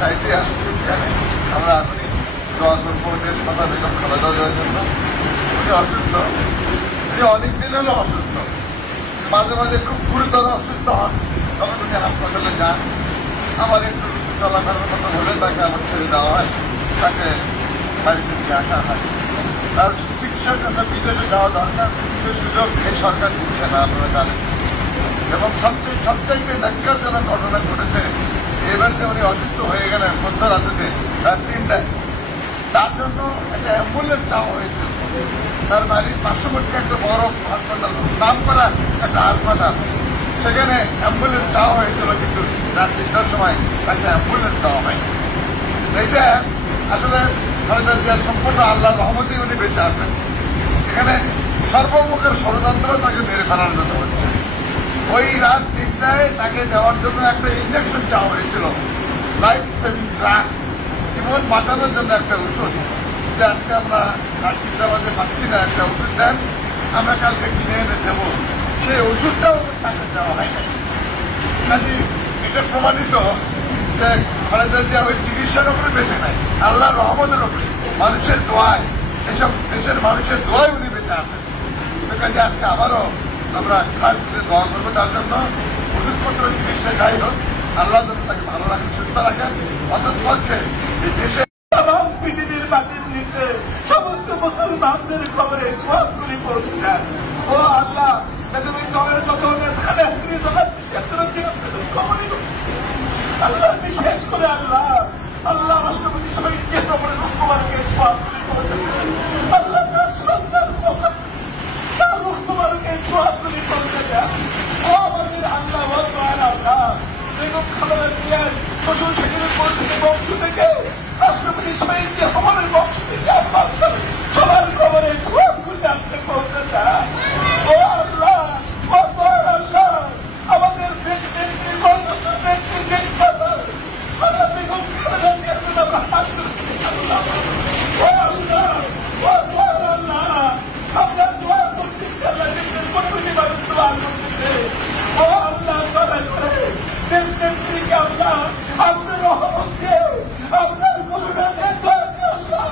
চাইতে আসছি এখানে। আমরা আধুনিক দোয়া করবো ওদের কথা বেগম খালেদা দেওয়ার জন্য। উনি অসুস্থ, উনি অনেকদিন হলো অসুস্থ, মাঝে মাঝে খুব গুরুতর অসুস্থ হন, তখন উনি হাসপাতালে যান। আমার একটু চলাফেরার কথা হলে তাকে আবার ছেড়ে দেওয়া হয়, তাকে বাড়িতে নিয়ে আসা হয়। তার চিকিৎসার জন্য বিদেশে যাওয়া দরকার, সে সুযোগ এই সরকার দিচ্ছে না, আপনারা জানেন। এবং সবচাইতে ন্যাক্কারজনক ঘটনা ঘটেছে এবার যে উনি অসুস্থ হয়ে গেলেন মধ্যরাত্রিতে, রাত 3টায়, তার জন্য একটা অ্যাম্বুলেন্স চাওয়া হয়েছিল। তার বাড়ির পার্শ্ববর্তী একটা বড় হাসপাতাল, নাম করা একটা হাসপাতাল, সেখানে অ্যাম্বুলেন্স চাওয়া হয়েছিল, কিন্তু রাত 3টার সময় তাকে অ্যাম্বুলেন্স দেওয়া হয়। এইটা আসলে খালেদা জিয়ার সম্পূর্ণ আল্লাহর রহমতেই উনি বেঁচে আছেন। এখানে সর্বমুখের ষড়যন্ত্র তাকে মেরে ফেলার জন্য হচ্ছে। ওই রাত 3টায় তাকে দেওয়ার জন্য একটা ইঞ্জেকশন চাওয়া হয়েছিল, লাইফ সেভিং ড্রাগ, জীবন বাঁচানোর জন্য একটা ওষুধ, যে আজকে আমরা রাত 3টা বাজে পাচ্ছি না, একটা ওষুধ দেন, আমরা কালকে কিনে এনে দেবো। সেই ওষুধটাও তাকে দেওয়া হয় না। কাজে এটা প্রমাণিত যে খালেদা জিয়া ওই চিকিৎসার উপরে বেঁচে নাই, আল্লাহর রহমতের উপরে, মানুষের দোয়ায়, এসব দেশের মানুষের দোয়ায় উনি বেঁচে আছেন। কাজে আজকে আবারও আমরা খাস করে দোয়া করবো তার জন্য। ওষুধপত্র চিকিৎসা যাই হোক, আল্লাহ যেন তাকে ভালো রাখেন, সুস্থ রাখেন। অন্তত পক্ষে এই দেশে পৃথিবীর মাটির নিচে সমস্ত মুসলমানদের খবরে সবগুলি পৌঁছে দেন। ও আল্লাহ, আল্লাহ বিশেষ করে আল্লাহ আল্লাহ রাষ্ট্রপতি শহীদ জিয়াউর রহমানকে সবগুলি পৌঁছে দেন। আল্লাহ তার সন্তান তার রহমানকে সবগুলি পৌঁছে দেন। ও আমাদের আল্লাহ, ও দয়াল আল্লাহ, বেগম খালেদা জিয়ার শ্বশুর শাশুড়ির বংশ থেকে রাষ্ট্রপতি শহীদ জিয়াউর বংশ থেকে সবার খবরে সবগুলি আপনি পৌঁছে দেন। ও আল্লাহ, ও দয়াল আল্লাহ, আমাদের দেশের দেশ কথা আমরা বেগম খালেদা জিয়ার জন্য আমরা হাত তুলছি। ও আল্লাহ, ও দয়াল আল্লাহ, আমরা দোয়া করতেছি, আল্লাহ দেশের কোটি মানুষ দোয়া করতেছে। ও আল্লাহ, দয়া করে দেশের দিকে আল্লাহ আপনার রহমতকে, আপনার করুণা দেন, দয়াকে আল্লাহ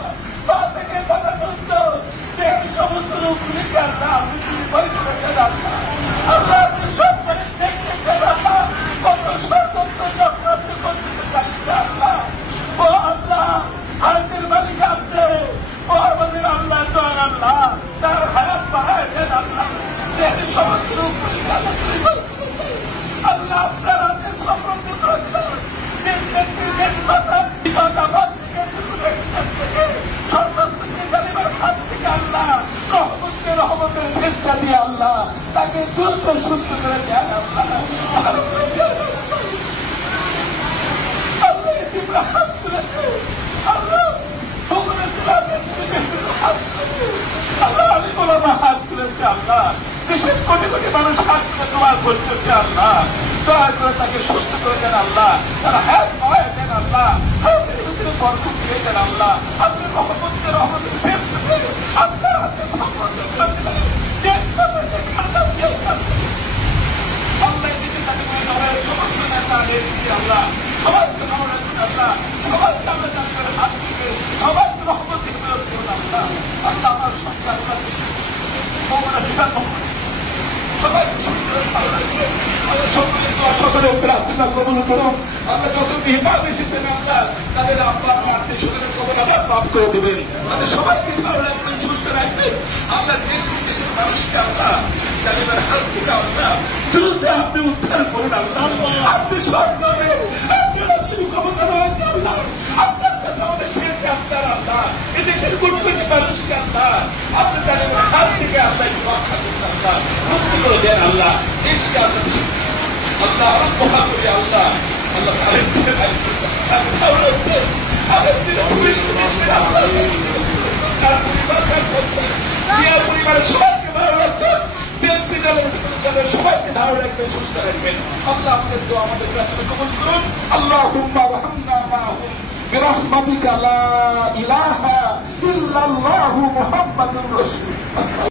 পা থেকে পাতা পর্যন্ত দেহের সমস্ত রোগগুলিকে আল্লাহ আপনি তুমি পরিচয় দেন। আল্লাহ আল্লাহ আপনি সব করে দেখতেছেন, আল্লাহ কত ষড়যন্ত্র চক্রান্ত করতেছে জানিস আল্লাহ। ও আল্লাহ, হাতের মালিক আপনি, ও আমাদের আল্লাহ, দয়াল আল্লাহ, তার হায়াত বাড়ায় দেন আল্লাহ, দেহের সমস্ত রোগগুলিকে আল্লাহ তুমি আল্লাহ আপনার হাতে সমর্থ করে দিলেন। দেশ ব্যক্তি দেশ মাতা বিপদাবাদ থেকে সর্বত্র জানিবার হাত থেকে আল্লাহ রহমতের ফেসটা দিয়ে আল্লাহ তাকে দ্রুত সুস্থ করে দেন। আল্লাহ আল্লাহ হাত তুলেছে, আল্লাহ আল্লাহ আলী মোলামা হাত তুলেছে, আল্লাহ দেশের কোটি কোটি মানুষ হাত তুলে দোয়া করতেছে। আল্লাহ দয়া করে তাকে সুস্থ করে দেন। আল্লাহ তার হাত পাওয়া দেন। আল্লাহ হাতের ভিতরে বরকত দিয়ে দেন। আল্লাহ আপনি রহমতের আপনার হাতে সমর্থন করে দিলেন। দেশ আল্লাহ দেশে তাকে সমস্ত নেতা আল্লাহ সবাইকে ভালো রাখুন। আল্লাহ সবাইকে আমরা জানতে হাত থেকে সবাইকে রহমত করুন। আল্লাহ আল্লাহ আমার সন্তানরা দেশে সকলে প্রার্থনা কবুল করুন। আমরা যত বিভাগ এসেছেন আল্লাহ তাদের আপনার আত্মীয় সকলের কবল আবার মাফ করে দেবেন। তাদের সবাইকে ভালো রাখবেন, সুস্থ রাখবেন। আমরা দেশের দেশের মানুষকে আল্লাহ জানিবার হাত থেকে আল্লাহ দ্রুত আপনি উদ্ধার করুন। আল্লাহ আপনি সরকারে আপনি রাষ্ট্রীয় ক্ষমতা রয়েছে। আল্লাহ আপনার কাছে আমাদের শেষ আপনার আল্লাহ এই দেশের কোন কোটি মানুষকে আল্লাহ আপনি জানিবার হাত থেকে আল্লাহ রক্ষা করুন। আল্লাহ মুক্তি করে দেন। আল্লাহ দেশকে আল্লাহ আল্লাহ মহা করি। আল্লাহ আল্লাহ পরিবারের সবাইকে ভালো রাখবেন, সবাইকে ভালো রাখবেন, সুস্থ রাখবেন। আল্লাহ আপনাদের দোয়া আমাদের প্রার্থনা কবুল করুন। আল্লাহুম্মা ওয়ারহামনা মাআহুম বিরহমাতিকা লা ইলাহা ইল্লাল্লাহু মুহাম্মাদুর রাসূলুল্লাহ।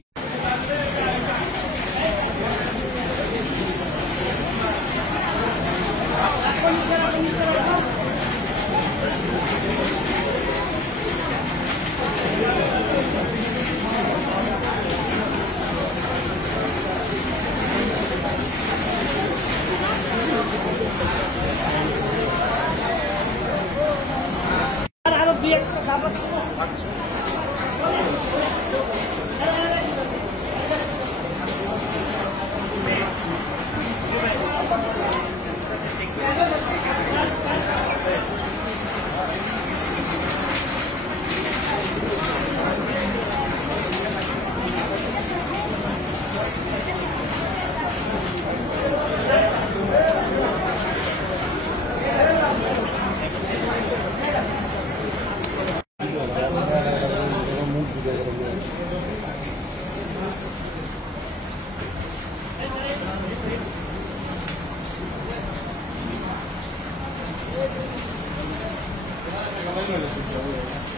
Gracias.